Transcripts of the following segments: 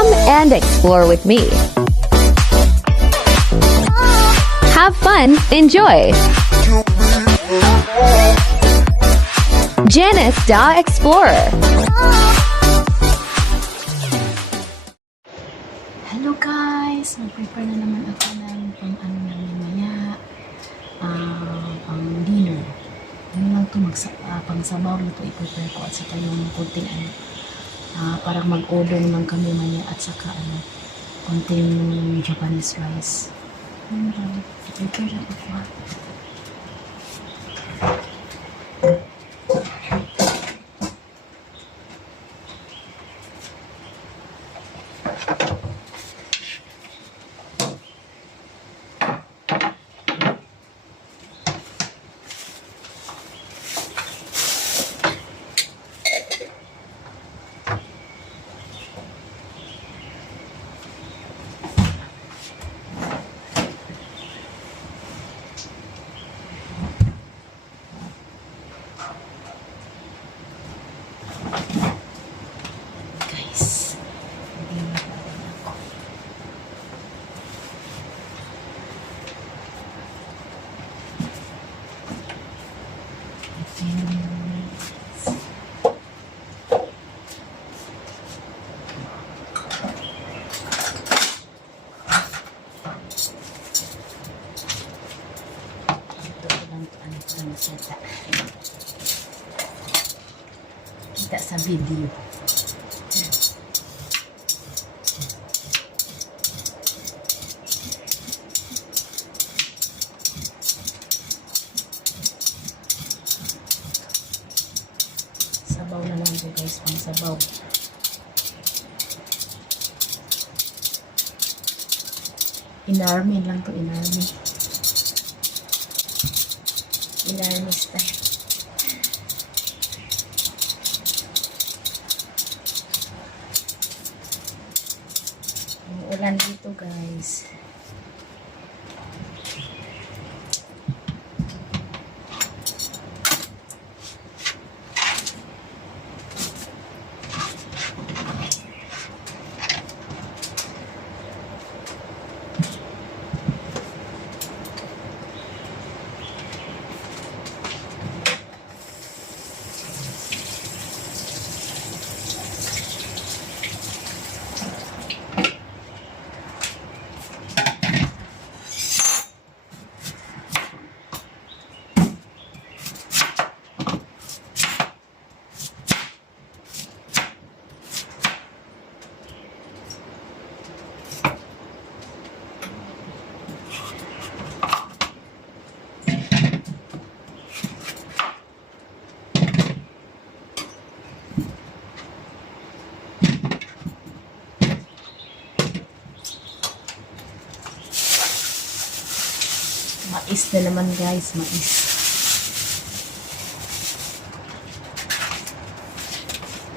Come and explore with me. Have fun, enjoy. Janice the Explorer. Hello guys! Mag-prepare na naman ako ng pang-ano namin maya. Pang dinner. Ano lang ito, pang-sabaw na ito i-prepare ko at saka yung konting parang mag-odong lang kami maya at saka konting Japanese rice. I-prepare na ako. Guys, hindi na ako. Kita sa video. Sabaw na lang po guys, pang sabaw. Inarmy lang to, inarmy. Inarmy style. Ang ulan dito guys. Mais na naman guys, mais.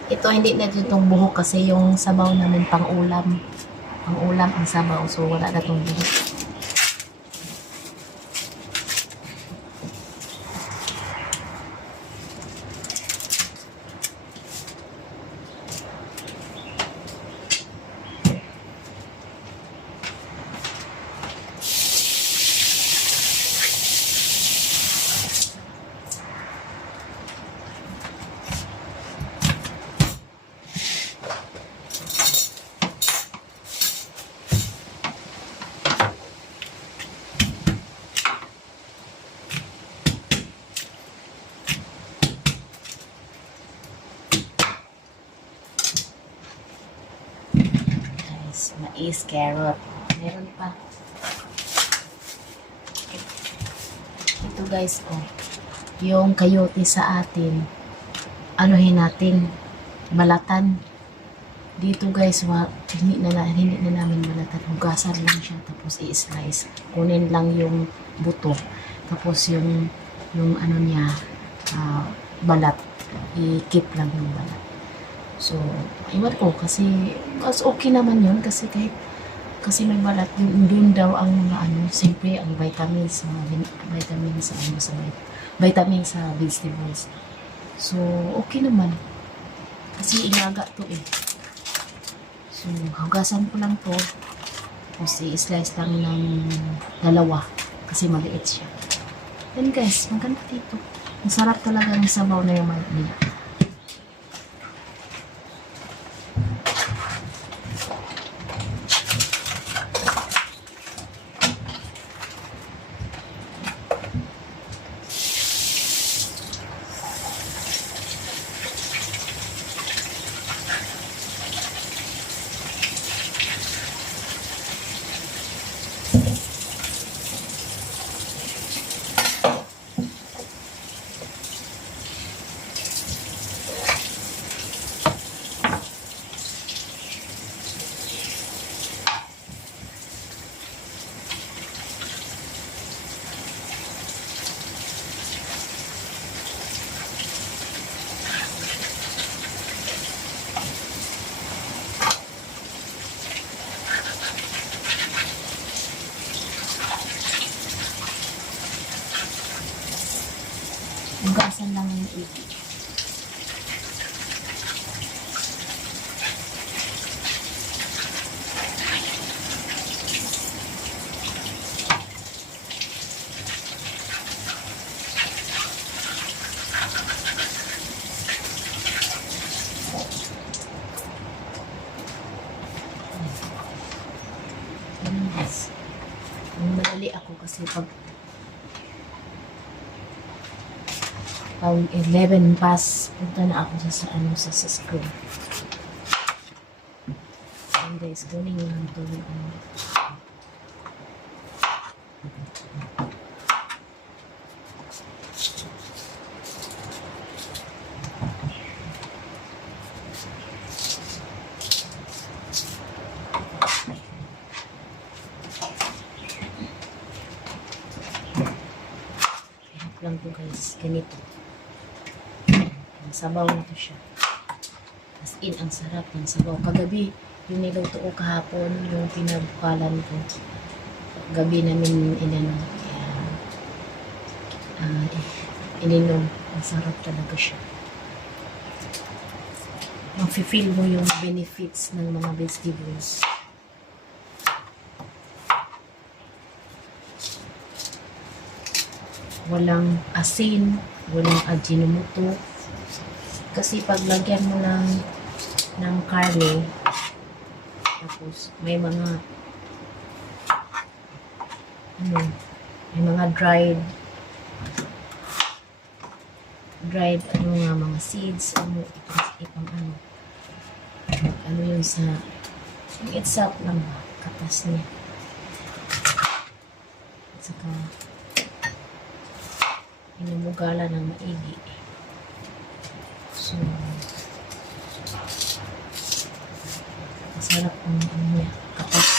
Ito hindi na itong buhok kasi yung sabaw namin pang ulam. Pang ulam ang sabaw, so wala na itong buhok. Mais, carrot. Meron pa. Ito guys, yung kayote sa atin, anuhin natin, balatan. Dito guys, hindi na namin balatan. Hugasan lang siya, tapos i-slice. Kunin lang yung buto. Tapos yung ano niya, balat. I-keep lang yung balat. So, iwan ko kasi okay naman yun kasi kasi may balat dun daw ang mga siyempre ang vitamins sa vegetables. So, okay naman. Kasi ilaga to eh. So, So, hugasan ko lang to. Tapos i-slice lang ng dalawa kasi maliit siya. Then guys, maganda dito. Masarap talaga ng sabaw na yung nila. Hugasan lang yung ibig. Madali ako kasi pag 11 pass, punta na ako sa school. And guys, kunin yung ito yung lang po guys, ganito. Sabaw na to siya. As in, ang sarap ng sabaw. Kagabi, yung niluto ko kahapon, yung pinabukalan ko. Gabi namin ininom. Ang sarap talaga siya. Mafe-feel mo yung benefits ng mga vegetables. Walang asin, walang ajinomoto. Kasi pag lagyan mo ng karne, tapos may mga dried mga seeds, yung sa yung itself lang ba, katas niya. At saka inumugala ng maigi. So, masarap ang niya, kapas.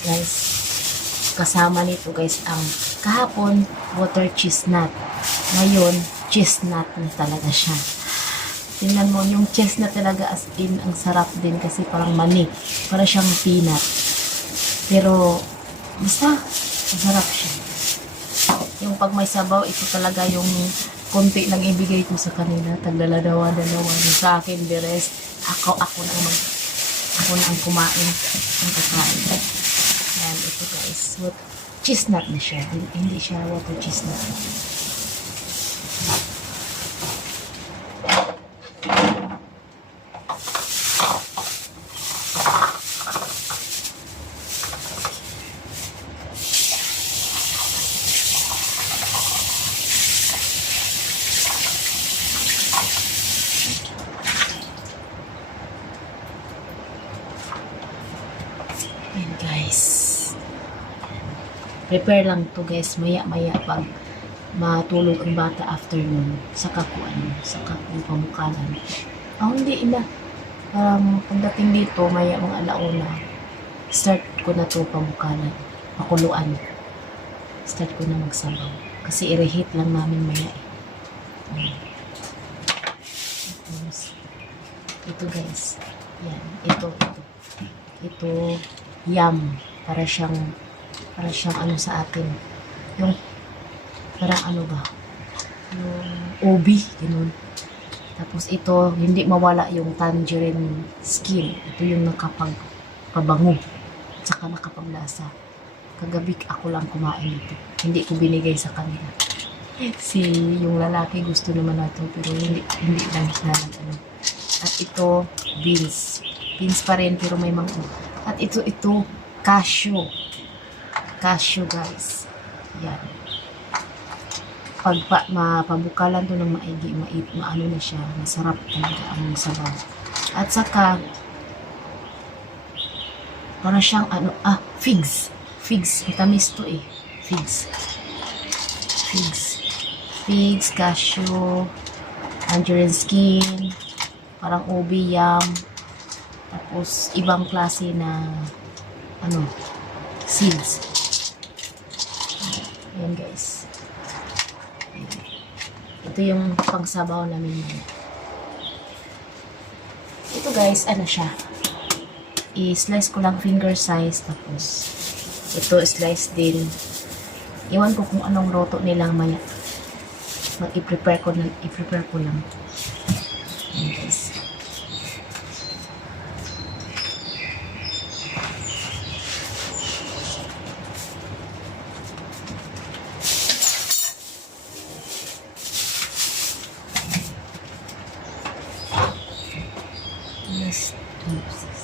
Guys, kasama nito guys ang kahapon water chestnut, ngayon chestnut na talaga siya. Tingnan mo yung chestnut talaga, as in ang sarap din kasi parang mani, para siyang peanut, pero basta masarap siya. Yung pag may sabaw, ito talaga yung konti lang ibigay ko sa kanila, taglalawa sa akin, the rest ako na ang kumain ng kakain. Yan, ito guys. Chestnut na siya. Hindi siya water chestnut. prepare lang to guys, maya-maya pag matulog ang bata afternoon, saka ko saka ko pamukalan. Hindi na. Parang pagdating dito, maya mga alauna, start ko na to pamukalan, pakuluan. Start ko na magsabaw. Kasi i-reheat lang namin maya eh. Tapos, ito guys. Yan. Ito, yam. Para siyang ano sa atin. Yung, parang ano ba? Yung ubi. Ganun. Tapos ito, hindi mawala yung tangerine skin. Ito yung nakapagpabango. At saka nakapaglasa. Kagabi ako lang kumain ito. Hindi ko binigay sa kanila. Si yung lalaki gusto naman natin pero hindi lang siya ano. At ito, beans. Beans pa rin pero may mga. At ito, cashew. Cashew guys. Yan. Pag mapabukalan to ng maigi, maano na siya, masarap talaga ang sabaw. At saka, para siyang figs. Figs, matamis to eh. Figs, cashew, tangerine skin, parang ubi, yam, tapos ibang klase na seeds. Yan guys. Ito yung pangsabaw namin ngayon. Ito guys, ano siya? I-slice ko lang finger size, tapos ito slice din. Iwan ko kung anong luto nila maya. I-prepare ko lang. Ayan guys. Yes. Oops.